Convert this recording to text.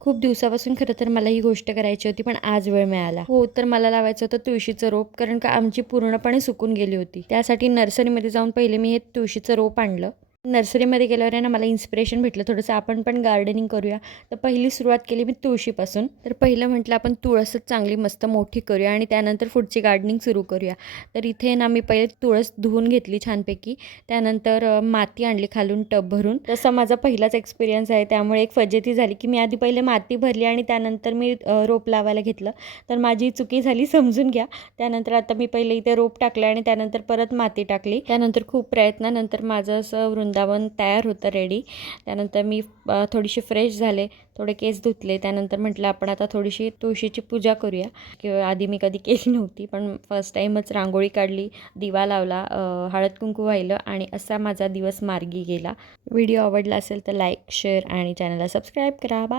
खूप दिवसापासून खरं तर मला ही गोष्ट करायची होती, पण आज वेळ मिळाला. हो, तर मला लावायचं होतं तुळशीचं रोप, कारण का आमची पूर्णपणे सुकून गेली होती. त्यासाठी नर्सरीमध्ये जाऊन पहिले मी हे तुळशीचं रोप आणलं. नर्सरीमध्ये गेल्यावर आहे ना, मला इन्स्पिरेशन भेटलं थोडंसं आपण पण गार्डनिंग करूया. तर पहिली सुरुवात केली मी तुळशीपासून. तर पहिलं म्हटलं आपण तुळसच चांगली मस्त मोठी करूया आणि त्यानंतर पुढची गार्डनिंग सुरू करूया. तर इथे ना मी पहिले तुळस धुवून घेतली छानपैकी. त्यानंतर माती आणली खालून टब भरून. तसा माझा पहिलाच एक्सपिरियन्स आहे, त्यामुळे एक फजिती झाली की मी आधी पहिले माती भरली आणि त्यानंतर मी रोप लावायला घेतलं. तर माझी चुकी झाली समजून घ्या. त्यानंतर आता मी पहिले इथे रोप टाकलं आणि त्यानंतर परत माती टाकली. त्यानंतर खूप प्रयत्नानंतर माझं असं वृंदावन तयार होतं रेडी. त्यानंतर मी थोडीशी फ्रेश झाले, थोडे केस धुतले. त्यानंतर म्हटलं आपण आता थोडीशी तुळशीची पूजा करूया, किंवा आधी मी कधी केली नव्हती, पण फर्स्ट टाईमच रांगोळी काढली, दिवा लावला, हळद कुंकू वाहिलं आणि असा माझा दिवस मार्गी गेला. व्हिडिओ आवडला असेल तर लाईक, शेअर आणि चॅनलला सबस्क्राईब करा. बाय.